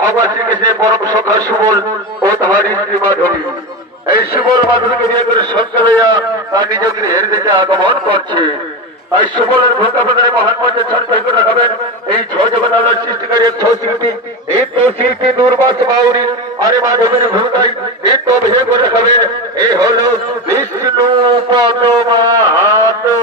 ভগবান শ্রীকৃষ্ণের পরম সখা সুবল ও তাহার স্ত্রী মাধবী। এই সুবল মাধবীকে বিয়ে করে সন্তান হইয়া তার নিজ গৃহের দিকে আগমন করছে। এই সুবলের ভোটাভোটারে মহান মঞ্চে ছটফট করে রাখাবেন এই ছ জগৎ আলোর সৃষ্টিকারী ছ শিল্পী নৃত্য শিল্পী দুর্বাস বাউরি আরে মাধবীর ভূমিকায় নৃত্য অভিনয় করে রাখাবেন এই হলো বিষ্ণু পদ মাহাতো।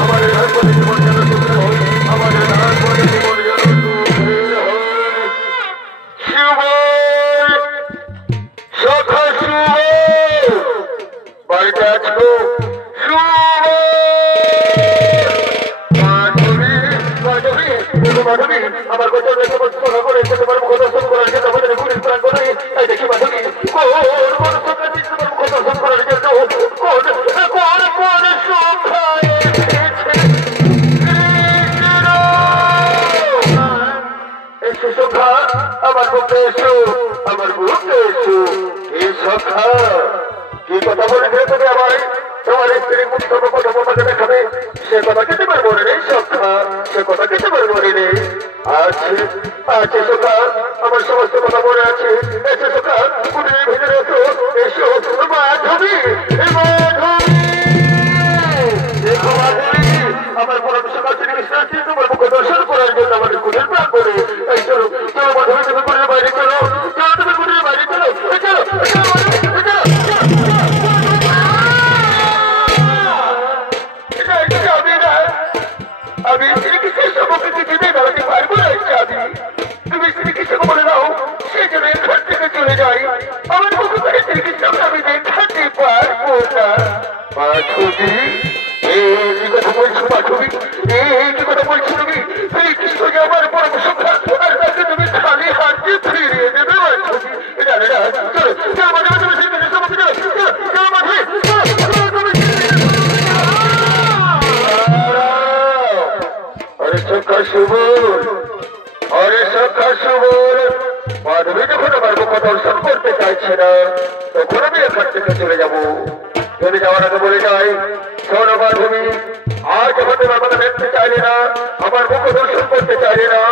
हमारे বাড়িতে আছো মাধবী আমার কথা করে তোমার মুখ দর্শন করার জন্য আমাদের পুলিশ প্রাণ করে দেখি মাধবী দর্শন করার জন্য এসো সখা আমার বুকে এসো আমার বুকে এসো এ সখা কি কথা বলে তুমি আমার তোমার স্ত্রীর মুখ সর্বপ্রথম আমাকে দেখাবে সে কথা কেটে পারবো রে সখা সে কথা কেটে পারবো রে আছে আছে সখা আমার সমস্ত কথা মনে আছে এসে সখা কুটিরের ভিতরে এসো এসো মাধবী দেখো মাধবী আমার পরম সকাল থেকে বিশ্বাস তোমার মুখ দর্শন করার জন্য আমাদের কুটির প্রাণ করে এই চলো চলো মাধবী তুমি কুটির বাইরে চলো চলো তুমি কুটির বাইরে চলো চলো আমি শ্রীকৃষ্ণের সম্মুখে দিতে দাঁড়াতে পারবো না তুমি শ্রীকৃষ্ণকে বলে দাও সে যেন এখান থেকে চলে যায় আমার মুখ করে শ্রীকৃষ্ণকে আমি দেখাতে পারবো না মাধবী কি কথা বলছো মাধবী কি কথা বলছো তুমি শ্রীকৃষ্ণ যে আমার পরম সখা আর তাকে তুমি খালি হাতে ফিরিয়ে দেবে মাধবী এটা চলো চলো মাধবী তুমি শ্রীকৃষ্ণের সম্মুখে চলো চলো মাধবী মাধবী যখন আমার মুখ দর্শন করতে চাইছে না তখন আমি এখান থেকে চলে যাবো চলে যাওয়ার আগে বলে যাই শোনো মাধবী আজ যখন তোমার কথা দেখতে চাইলে না আমার মুখ দর্শন করতে চাইলে না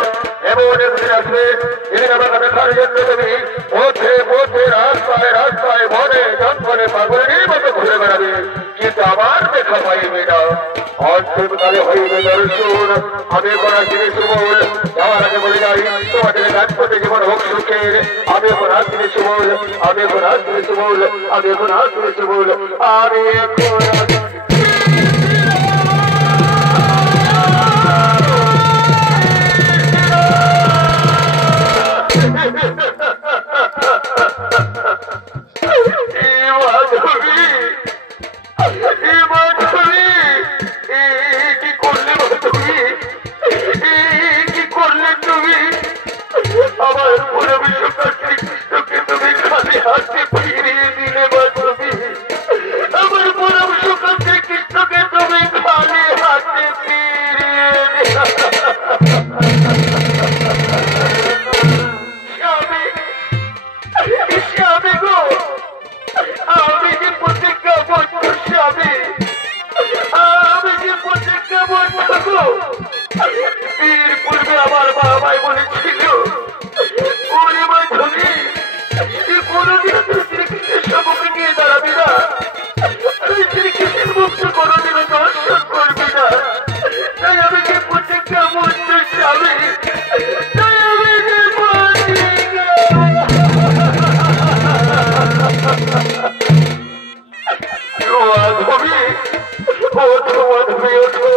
এমন একদিন আসবে যেদিন আমাকে দেখার জন্য তুমি মধ্যে মধ্যে রাস্তায় রাস্তায় বনে জঙ্গলে পাগলের মতো ঘুরে বেড়াবে কিন্তু আমার দেখা পাইবে না অন্তর্কালে হইবে দর্শন আমি এখন আসিনি সুবল যাওয়ার আগে বলে যাই তোমাদের দাম্পত্য জীবন হোক সুখের আমি এখন আসিনি সুবল আমি এখন আসিনি সুবল আমি এখন আসিনি সুবল আমি এখন আমার পুরো বিশ্বকার শ্রীকৃষ্ণকে তুমি খালি হাতে ফিরিয়ে দিলে মাধবী আমার পুরো বিশ্বকার শ্রীকৃষ্ণকে তুমি খালি হাতে ফিরিয়ে দিলে স্বামী গো আমি যে প্রতিজ্ঞা বদ্ধ স্বামী আমি যে প্রতিজ্ঞা বদ্ধ গো এর পূর্বে আমার বাবাই বলেছিল কোনদিন তুই শ্রীকৃষ্ণের সম্মুখে নিয়ে দাঁড়াবি না তুই শ্রীকৃষ্ণের মুক্ত কোনদিনও দর্শন করবি না তাই আমি যে প্রতিজ্ঞা বদ্ধ স্বামী তাই আমি যে মাধবী মাধবী ওঠো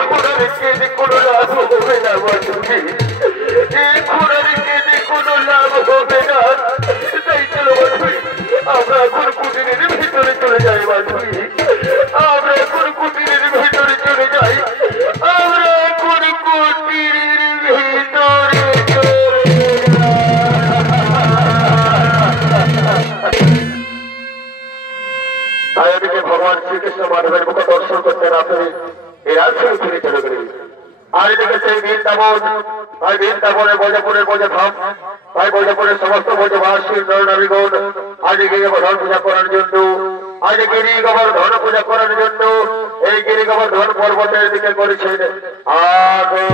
ঘোড়ার কেঁদে কোনো লাভ হবে না মাধবী ঘোড়ার কেঁদে কোনো লাভ হবে না তাই চলো মাধবী আমরা এখন কুটিরের ভিতরে চলে যাই মাধবী আমরা এখন কুটিরের ভিতরে চলে যাই আমরা এখন কুটিরের ভিতরে তাই এদিকে ভগবান শ্রীকৃষ্ণ মাধবের মুখ দর্শন করতে না পেরে এই রাজ্যে ফিরে চলে গেলেন আর এদিকে সেই বৃন্দাবন ভাই বৃন্দাবনে বজপুরের বজধাম ভাই বজপুরের সমস্ত বজবাসী নরনারীগণ আজ গিয়ে ধন পূজা করার জন্য আজ গিরি গোবর্ধন পূজা করার জন্য এই গিরি গোবর্ধন পর্বতের দিকে করেছেন আগো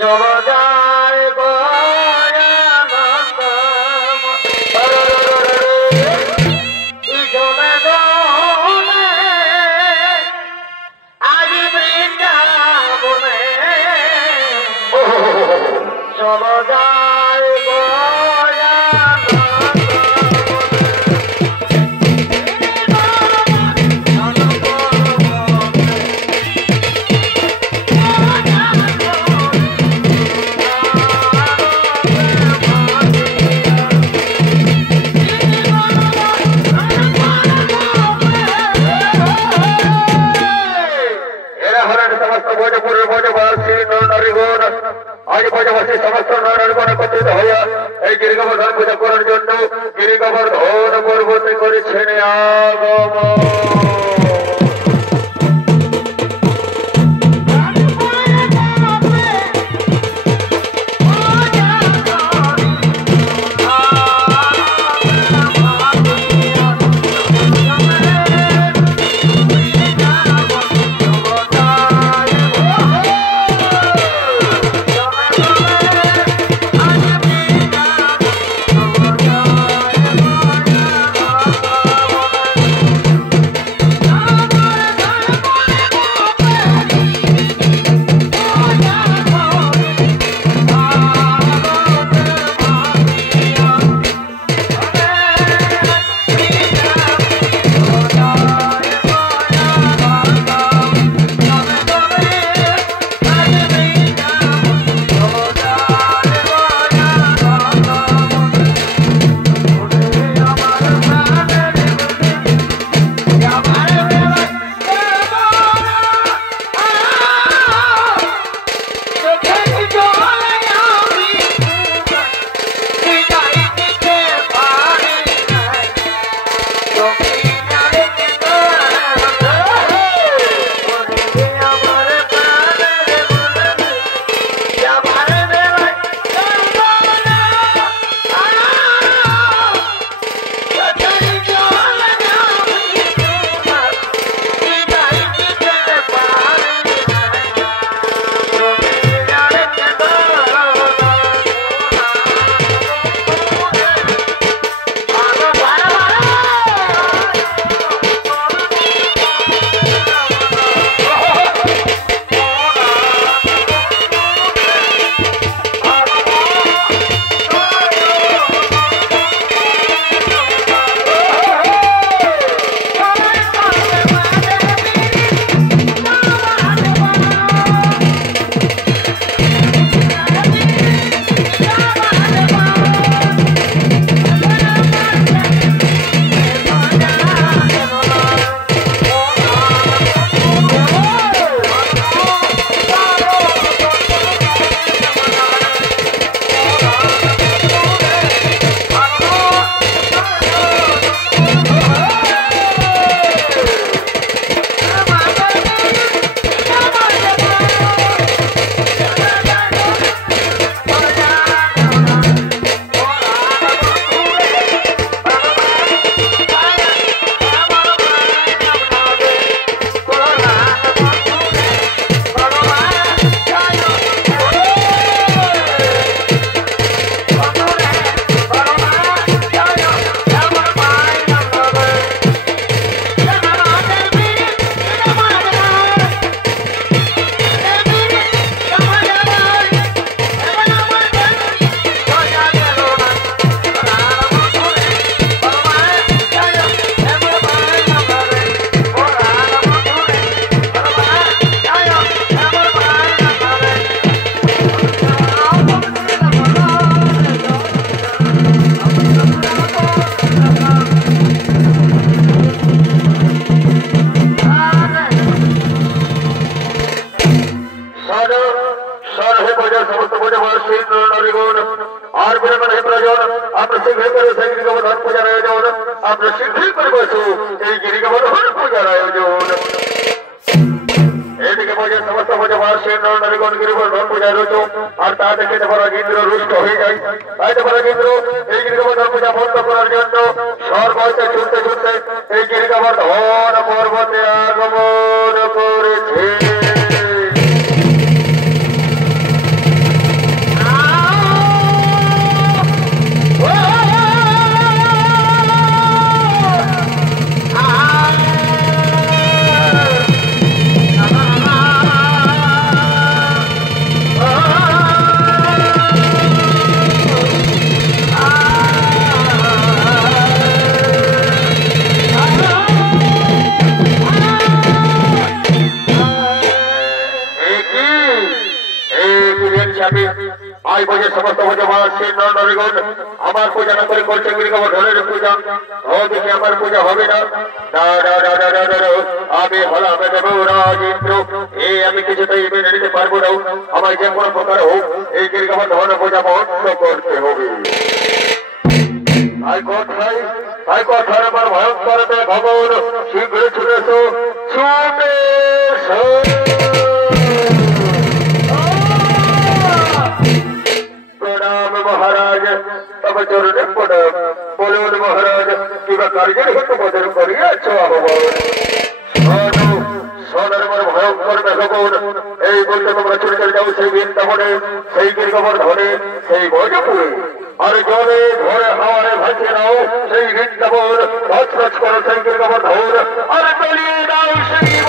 চলো যায় চলো যায় সমস্ত নারীগণ একত্রিত হইয়া এই গিরিগোবর্ধন পূজা করার জন্য গিরিগোবর্ধন পর্বতে করেছেন আগমন। পর্বতে আগমন করেছে। আমি আই বজে সমস্ত ভোজবাসী নরনারীগণ আমার পূজা না করে করছে গিরিগমর ধনের পূজা ও দেখি আমার পূজা হবে না আমি হলাম রাজেন্দ্র এই আমি কিছুতেই মেনে নিতে পারবো না আমায় যে কোনো প্রকার হোক এই গিরিগমর ধনের পূজা বন্ধ করতে হবে তাই কথার আমার ভয়ঙ্কর ভগবান শীঘ্র ছুটে এসো ছুটে প্রণাম মহারাজ তব চরণে প্রণাম বলুন মহারাজ কিবা কার্যের হেতু বদল করিয়াছ আহ্বান সোনার আমার ভয়ঙ্কর ভগবান এই বলতে তোমরা ছুটে চলে যাও সেই বৃন্দাবনে সেই গিরিগমর ধনে সেই ভোজপুরে আর জলে ধরে হাওয়ায় ভাসিয়ে নাও সেই বৃন্দাবন ভৎস করো সেই গিরিগমর ধন আর তলিয়ে দাও সেই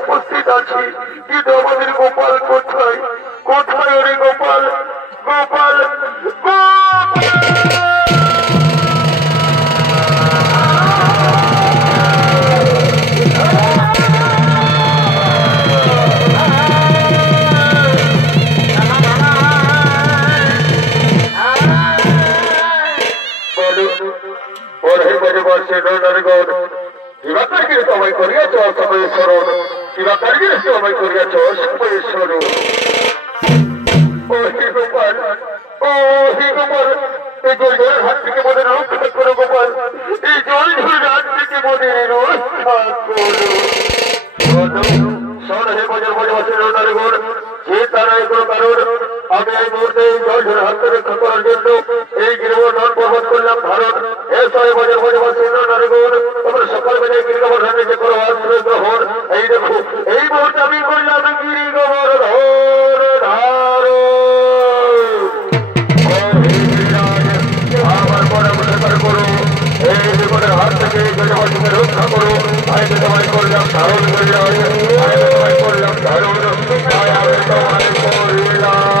উপস্থিত আছি কিন্তু আমাদের গোপাল কোথায় কোথায় ওরে গোপাল গোপাল সবাই করিয়াছ সময় স্মরণ কিবা কার্যের সময় করিয়াছ সময় স্মরণ ও হে গোপাল ও হে গোপাল এই জলের হাত থেকে মনে রক্ষা করো গোপাল এই জল ঝুড়ির হাত থেকে মনে রক্ষা করো শোন হে বজর বজবাসীর নারীগণ যে তারা এগুলো কারণ আমি এই মুহূর্তে এই জল ঝুড়ির হাত রক্ষা করার জন্য এই গিরিবর নন পর্বত করলাম ধারণ হে সবাই বজর বজবাসীর নারীগণ তোমরা সকাল বেলায় গিরিগমর ধানে যে করো আশ্রয় গ্রহণ এই দেখো এই মুহূর্তে আমি করলাম গিরিগমর ধর ধারণ আমার পরামর্শ করো এই জীবনের হাত থেকে গজবাসীকে রক্ষা করো আমি তোমায় করলাম ধারণ করলাম আমি তোমায় করলাম ধারণ আমি তোমায় করলাম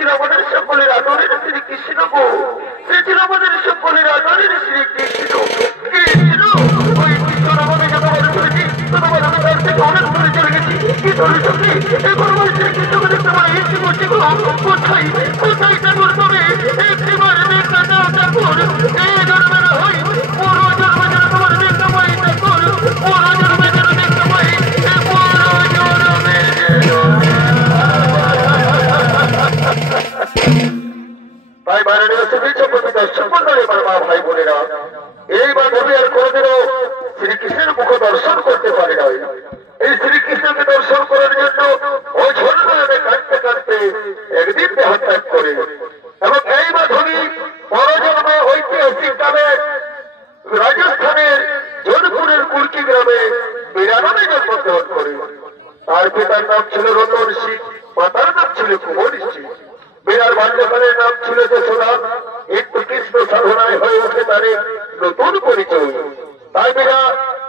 ছিল আমাদের সকলের আদরের শ্রীকৃষ্ণ গো, সে ছিল আমাদের সকলের আদরের শ্রীকৃষ্ণ। কে ছিল ওই কৃষ্ণ আমাদের যতবার করেছি ততবার আমি তার থেকে অনেক দূরে চলে গেছি। কি তোর সত্যি এবার আমার শ্রীকৃষ্ণকে দেখতে পাই এসে বসে গো, কোথায় কোথায় ঠাকুর তুমি একটিবার দেখা দাও ঠাকুর, এই জন্মে না হয় পুরো জন্মে যেন তোমার দেখা পাই ঠাকুর, পুরো জন্মে যেন দেখতে পাই, পুরো জন্মে। তাই মাননীয় সুধী সম্পর্কিত সম্পন্ডলী আমার মা ভাই বোনেরা, এই বান্ধবী আর কোনদিনও শ্রীকৃষ্ণের মুখ দর্শন করতে পারে নাই। এই শ্রীকৃষ্ণকে দর্শন করার জন্য ও ঝড়ে কাঁদতে কাঁদতে একদিন দেহত্যাগ করে, এবং এই বান্ধবী পরজন্মে ঐতিহাসিক কালে রাজস্থানের যোধপুরের কুর্কি গ্রামে বিরাননে জন্মগ্রহণ করে। তার পিতার নাম ছিল রতন সিং, মাতার নাম ছিল কুমরি সিং। বিরার বাল্যকালের নাম ছিল যশোদা, কিন্তু কৃষ্ণ সাধনায় হয়ে ওঠে তার নতুন পরিচয়। তাই বিরা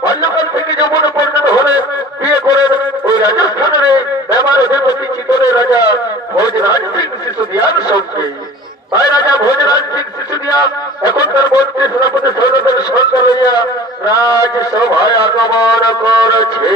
বাল্যকাল থেকে যমুনা পর্যন্ত হলে বিয়ে করেন ওই রাজস্থানের দেবার অধিপতি চিতরের রাজা ভোজরাজ সিং সিসোদিয়ার সঙ্গে। তাই রাজা ভোজরাজ সিং সিসোদিয়া এখনকার মন্ত্রী সেনাপতি সৈন্যদের সঙ্গে লইয়া রাজসভায় আগমন করেছে।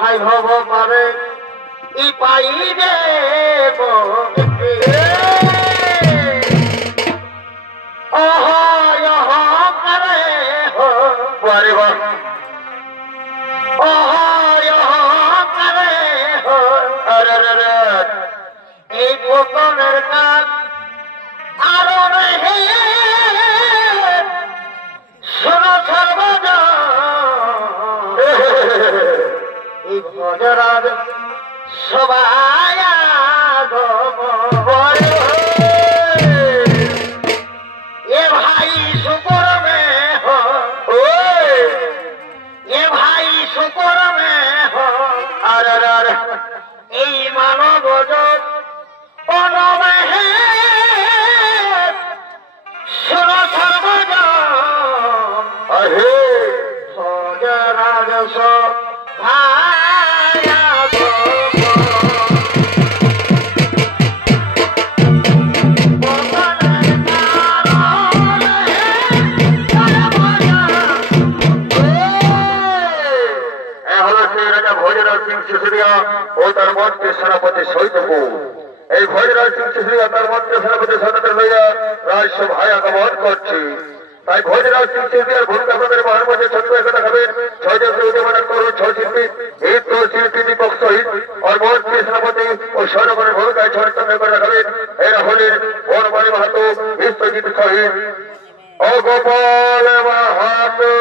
ভাই হব পারে ই পাই দেব এই বোতলের কাজ আরো হে শোনো সর্বদা এই ভজরাজ সবাই এ ভাই শুকর মে হো, এ ভাই শুকর মে হো, আর এই মানব অনমে শোনো সর্বদা ভজরাজ ও তার মন্ত্রী সেনাপতি সৈন্যকু। এই ভোজরাজ সিং সিসোদিয়া তার মন্ত্রী সেনাপতি সৈন্যদের লইয়া রাজসভায় আগমন করছে। তাই ভোজরাজ সিং সিসোদিয়ার ভূমিকা আপনাদের মহান মঞ্চে ছোট্ট একটা দেখাবেন। ছয়জন উদীয়মান করুন ছয় শিল্পী, নৃত্য শিল্পী দীপক সহিত और মন্ত্রী সেনাপতি ও সৈন্যগণের ভূমিকায় ছড়িত করে দেখাবেন। এরা হলেন বনমালী মাহাতো, বিশ্বজিৎ সহিত ও গোপাল মাহাতো।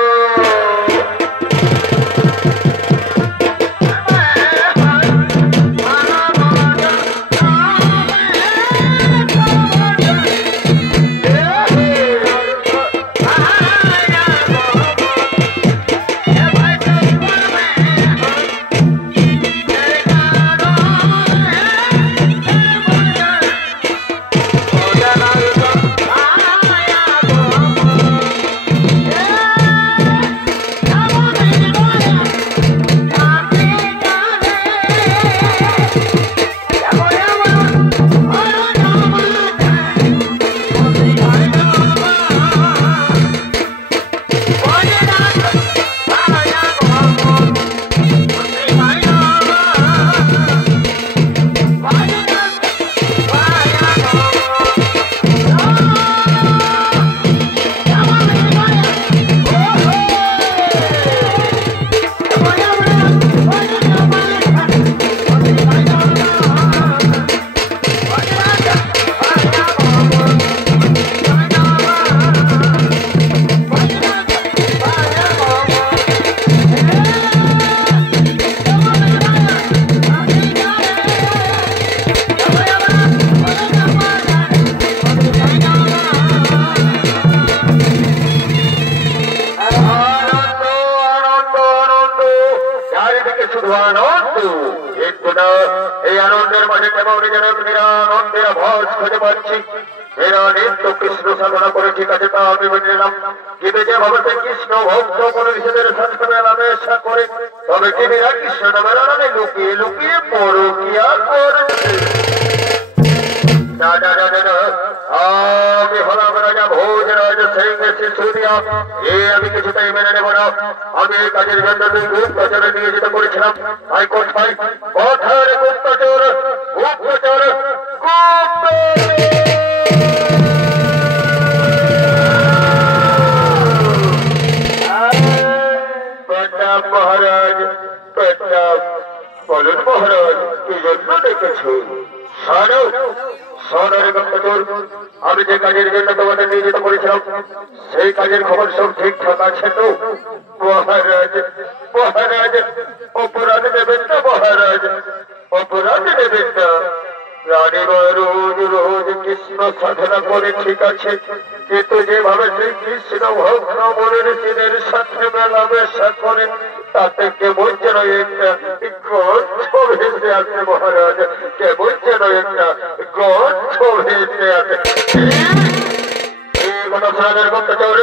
এই আনন্দের মাঝে কেমন যেন নিরানন্দের আভাস খুঁজে পাচ্ছি। এরা নিত্য কৃষ্ণ সাধনা করে, ঠিক আছে, তা আমি মেনে নিলাম। কিন্তু যে ভাবে কৃষ্ণ ভক্ত করে নিজেদের শাস্ত্র মেলামেশা করে, তবে কিনা কৃষ্ণ নামের আড়ালে লুকিয়ে লুকিয়ে পরকিয়া করছে। আমি হলাম রাজা ভোজরাজ সিংহ সিসুদিয়া, আমি কিছুতেই মেনে নেব না। আমি এই কাজের জন্য গুপ্তচরে নিয়োজিত করেছিলাম। তাই কোথায় কথার গুপ্তচর, গুপ্তচর, প্রতাপ মহারাজ, প্রতাপ বলুন মহারাজ, কি জন্য ডেকেছো? আমি যে কাজের জন্য তোমাদের নিয়োজিত করেছিলাম সেই কাজের খবর সব ঠিকঠাক আছে তো? মহারাজ, মহারাজ অপরাধ দেবেন না মহারাজ, অপরাধ দেবেন না। রানীমা রোজ রোজ কৃষ্ণ সাধনা করে, ঠিক আছে, কিন্তু যেভাবে সেই কৃষ্ণ ভক্ত মনে ঋষিদের সাথে মেলামেশা করে, তাতে কেমন যেন একটা গন্ধ ভেসে আসে মহারাজ, কেমন যেন একটা গন্ধ ভেসে আসে। কি কথা শোনাদের গুপ্তচর,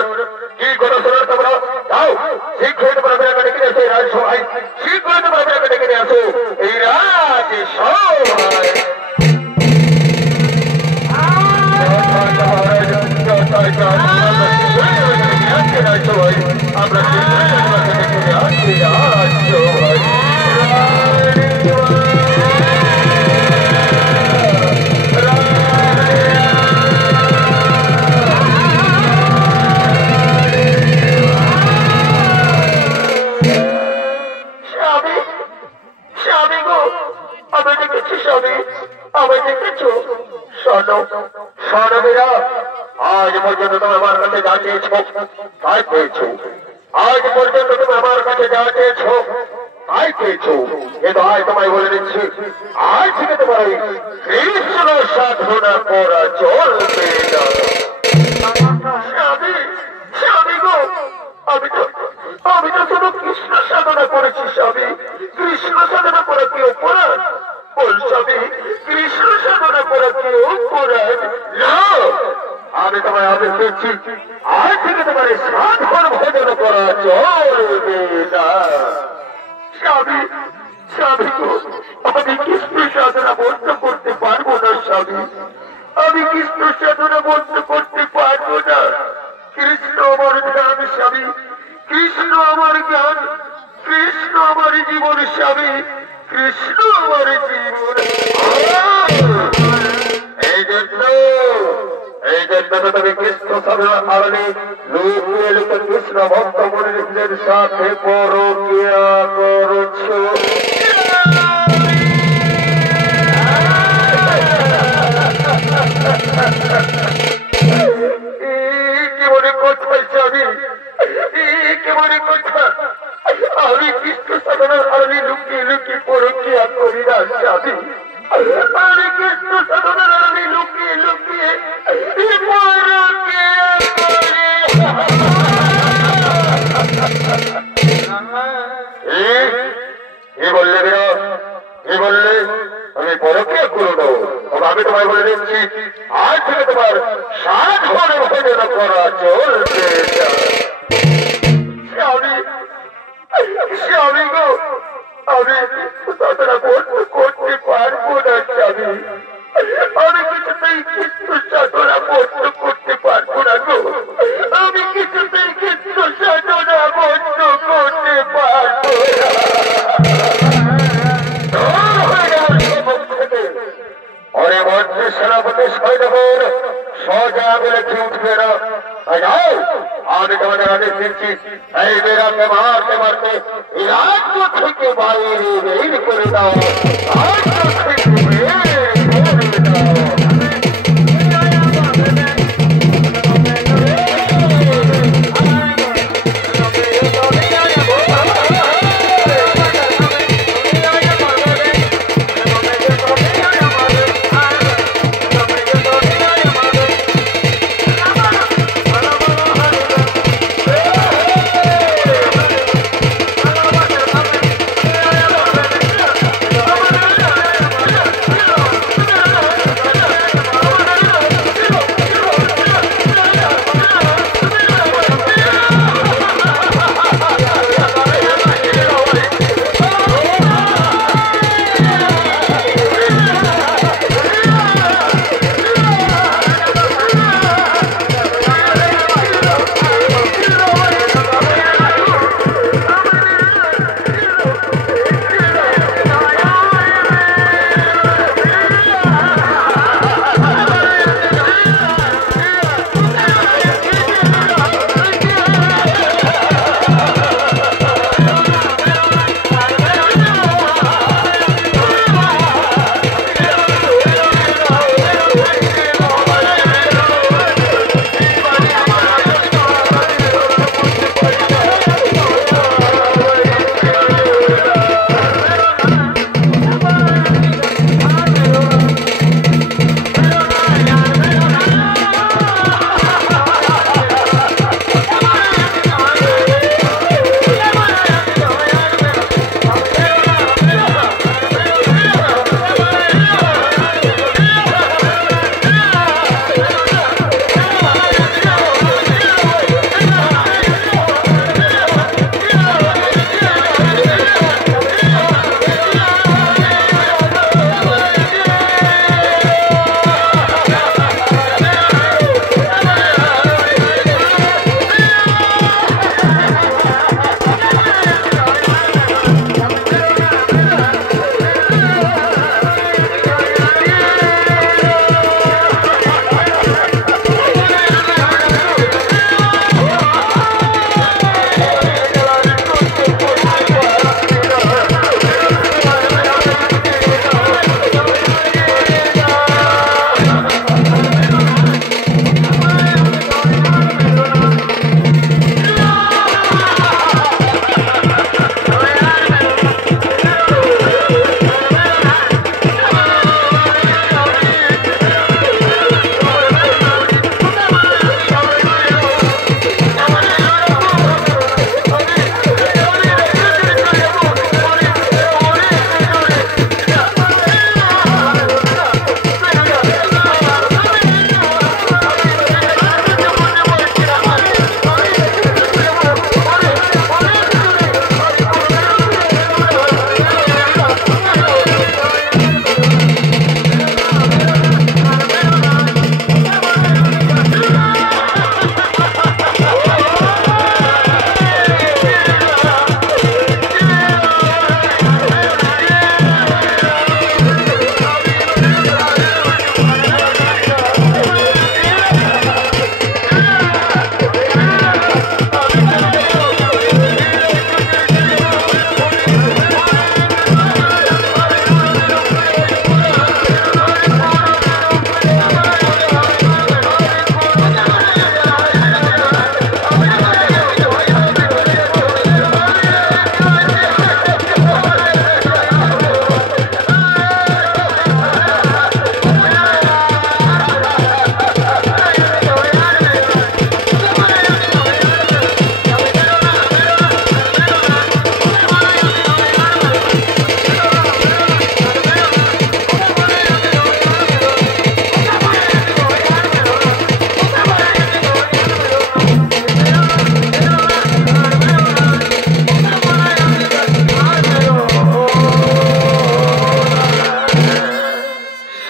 কি কথা শোনার তোমরা? যাও শীঘ্রই তোমরা বেড়াকে ডেকে আসো, এই রাজসভায় শীঘ্রই তোমরা বেড়াকে ডেকে নিয়ে আসো এই রাজসভায়। আমরা আজ পর্যন্ত তুমি আমার কাছে যা চেয়েছ তাই পেয়েছ, আজ পর্যন্ত তুমি আমার কাছে যা চেয়েছ তাই পেয়েছ। কিন্তু আজ তোমায় বলে দিচ্ছি, আজ থেকে তোমার কৃষ্ণ সাধনা করা চলবে না। আমি তো শুধু কৃষ্ণ সাধনা করেছি স্বামী, কৃষ্ণ সাধনা করা কি অপরাধ? বল স্বামী, কৃষ্ণ সাধনা করা কি অপরাধ? না, আমি তোমায় আদেশ দিচ্ছি, আজ থেকে তোমার সাধন ভজন করা চলবে না। স্বামী, স্বামী গো, আমি কৃষ্ণ সাধনা বন্ধ করতে পারবো না স্বামী, আমি কৃষ্ণ সাধনা বন্ধ করতে পারবো না। কৃষ্ণ আমার জ্ঞান স্বামী, কৃষ্ণ আমার জ্ঞান, কৃষ্ণ আমার জীবন স্বামী, কৃষ্ণ আমার জীবন। এই জন্য তো তুমি কৃষ্ণ সাধনা আড়ালে লুকিয়ে লুকিয়ে কৃষ্ণ ভক্ত মনিষদের সাথে পরকিয়া করছো। কি মনে কথা স্বামী, কি মনে কথা? আমি কৃষ্ণ সাধনার আড়ালে লুকিয়ে লুকিয়ে পরকিয়া করি না স্বামী, আমি কৃষ্ণ সাধনার আড়ালে লুকিয়ে লুকিয়ে কি বললে বিরা, কি বললে? আমি পরকিয়া করবো? আমি তোমায় বলে দিচ্ছি, আজ থেকে তোমার সাধন ভজন করা চলবে। স্বামী গো, আমি সাধনা করতে পারবো না স্বামী, আমি কিছুতেই কৃষ্ণ সাধনা বন্ধ করতে পারবো না গো, আমি কিছুতেই কৃষ্ণ সাধনা বন্ধ করতে পারবো না। অরে মন্ত্রী সেনাপতি সৈন্যগণ সোজা বলে কি উঠবে না। আমি তোমাদের আদেশ দিচ্ছি, এই বেড়াকে মারতে মারতে রাজ্য থেকে বাইরে বের করে দাও, রাজ্য থেকে বের করে দাও।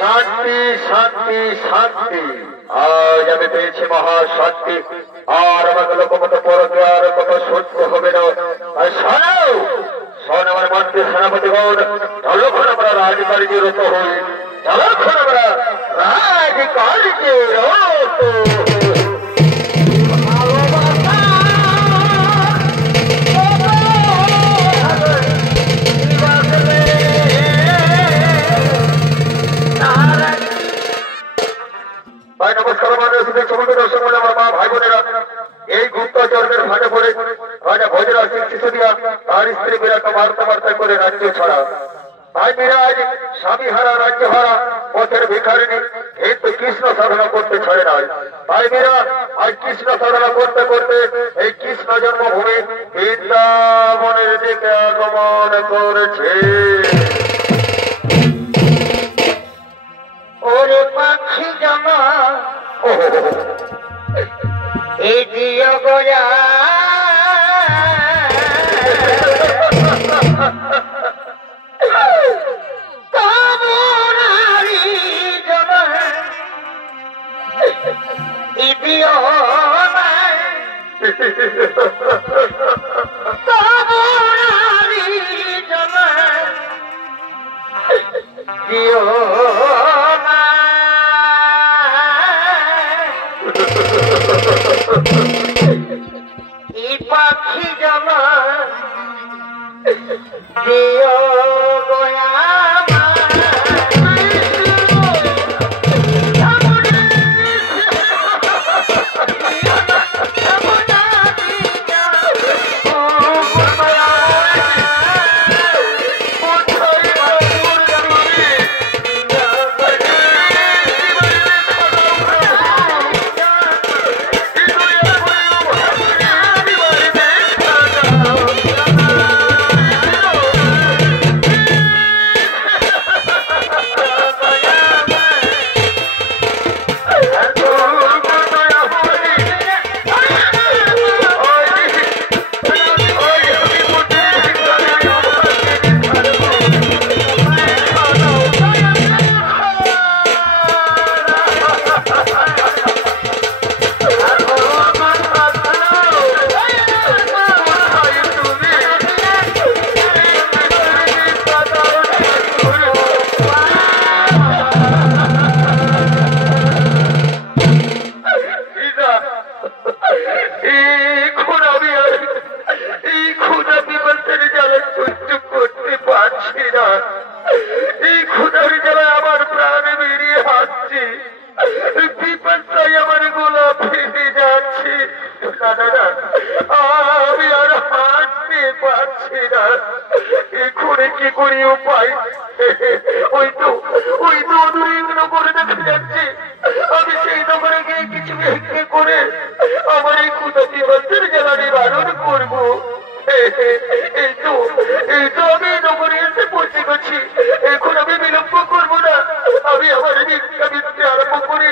শান্তি শান্তি শান্তি। আজ আমি পেয়েছি মহা শান্তি। আর আমাকে লোকমত পরকে আর কত সহ্য হবে না। আর শোনো শোন আমার মন্ত্রী সেনাপতিগণ, যতক্ষণ আমরা রাজকার্যে রত হই, যতক্ষণ আমরা রাজকার্যে রত ভাই নমস্কার। আমাদের ছবিকে দর্শক বলে আমার মা ভাই বোনেরা, এই গুপ্তচরদের ভাটে পড়ে রাজা ভোজরাজ সিং সিসোদিয়া তার স্ত্রী বিরাট বার্তা বার্তা করে রাজ্য ছাড়া। ভাই বিরাজ স্বামী হারা রাজ্য হারা পথের ভিখারিণী, কিন্তু কৃষ্ণ সাধনা করতে ছাড়ে নাই। ভাই বিরা আজ কৃষ্ণ সাধনা করতে করতে এই কৃষ্ণ জন্মভূমি বৃন্দাবনের দিকে আগমন করেছে। ওরে পাখি জমা এই দিও গোয়া কামনারি জমা এই দিও কামনারি জমা দিও পাখি জমা দিও গোয়া কি করি উপায়? ওই তো দূরে করে দেখা যাচ্ছে। আমি সেই দোকানে গিয়ে কিছু বিক্রি করে আমার এই কুদরতি বাচ্চার জ্বালা নিবারণ করবো। এই তো আমি দোকানে এসে পৌঁছে গেছি। এখন আমি বিলম্ব করবো না। আমি আমার ভিক্ষা বিক্রি আরম্ভ করে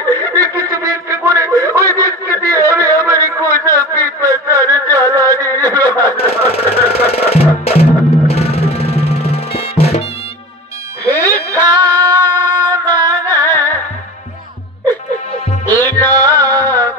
কিছু বিক্রি করে ওই বিক্রি দিয়ে আমি আমার কুদরতি বাচ্চার জ্বালা ina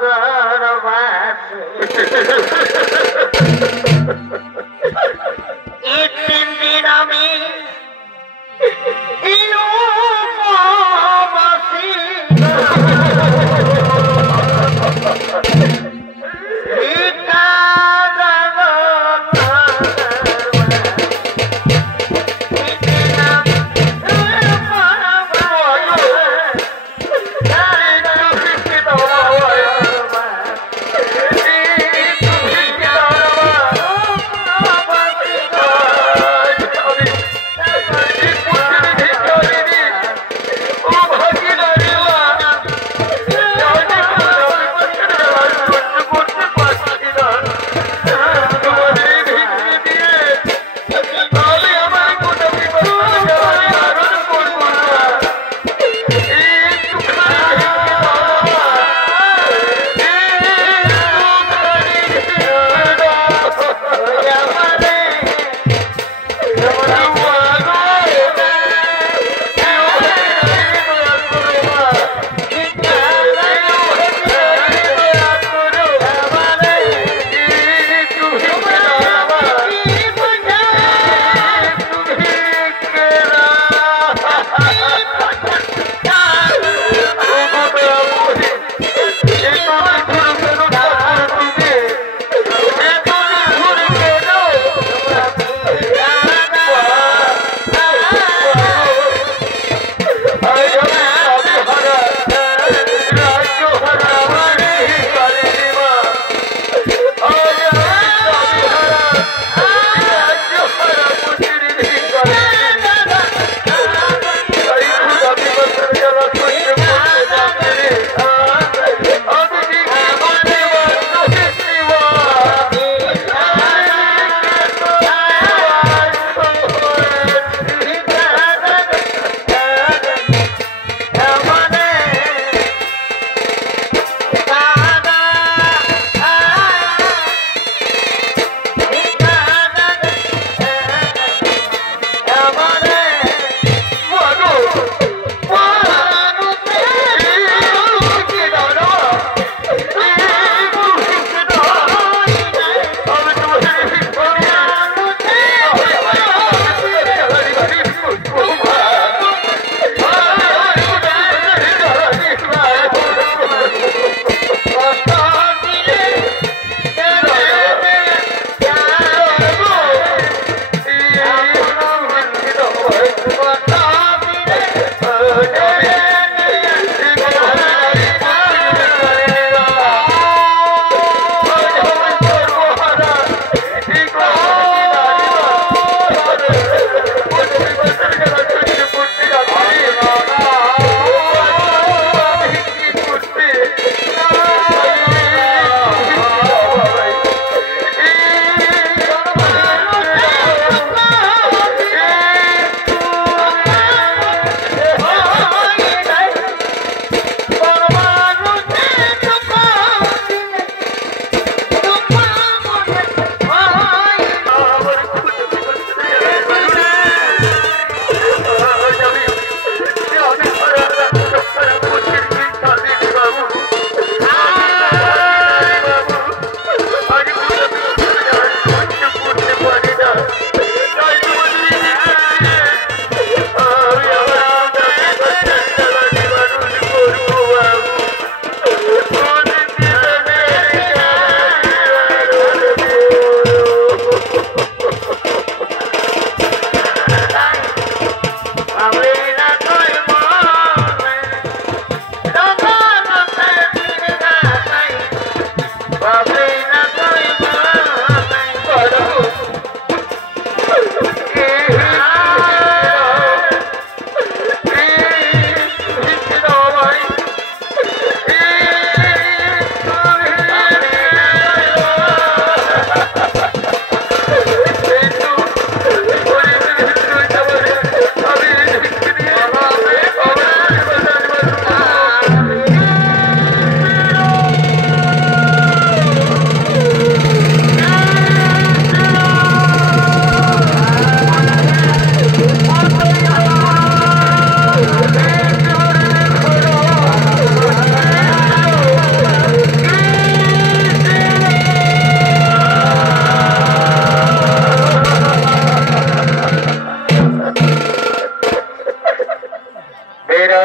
মেয়েরা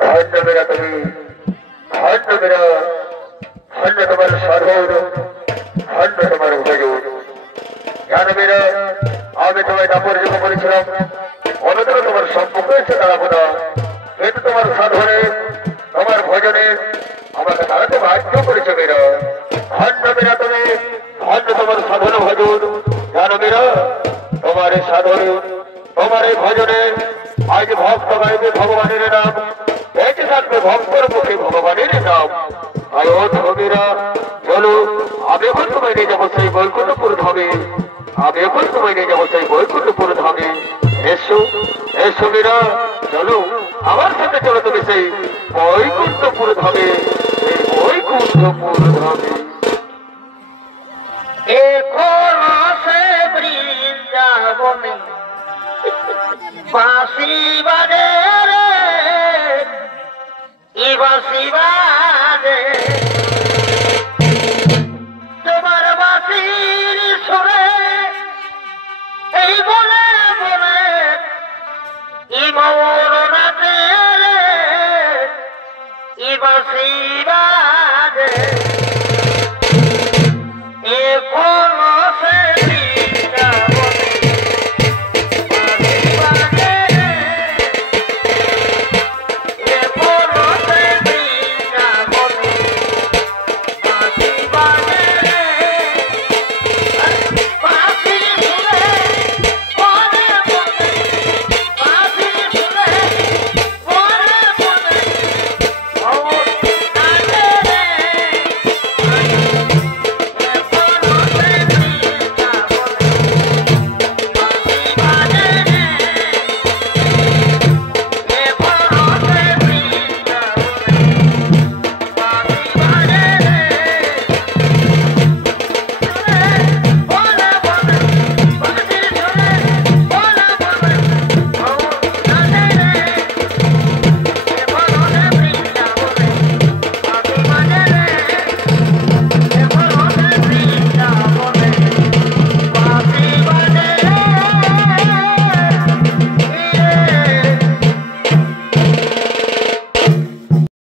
ধন্য মেয়েরা তুমি ধন্য মেয়েরা ধন্য তোমার সাধন ধন্য তোমার ভজন জানো মেয়েরা আমি তোমায় দাপর যোগ করেছিলাম অনেকটা তোমার সম্পর্কে এসে দাঁড়াবো না কিন্তু তোমার সাধনে তোমার ভজনে আমাকে দাঁড়াতে বাধ্য করেছে মেয়েরা ধন্য মেয়েরা তুমি ধন্য তোমার সাধন ভজন জানো মেয়েরা তোমার এই সাধনে তোমার এই ভজনে আজ ভক্ত গাইবে ভগবানের নাম বেঁচে থাকবে ভক্তর মুখে ভগবানের নাম আর ও ধমীরা চলো আমি এখন তোমায় নিয়ে যাবো সেই বৈকুণ্ঠপুর ধামে আমি এখন তোমায় নিয়ে যাবো সেই বৈকুণ্ঠপুর ধামে এসো এসো মেয়েরা চলো আমার সাথে চলো তুমি সেই বৈকুণ্ঠপুর ধামে সেই বৈকুণ্ঠপুর ধামে এখন সে বৃন্দাবনে বাঁশি বাজে রে বাঁশি বাজে তোমার বাঁশির সুরে এই বলে বলে মোর নাচে রে বাঁশি বাজে এখন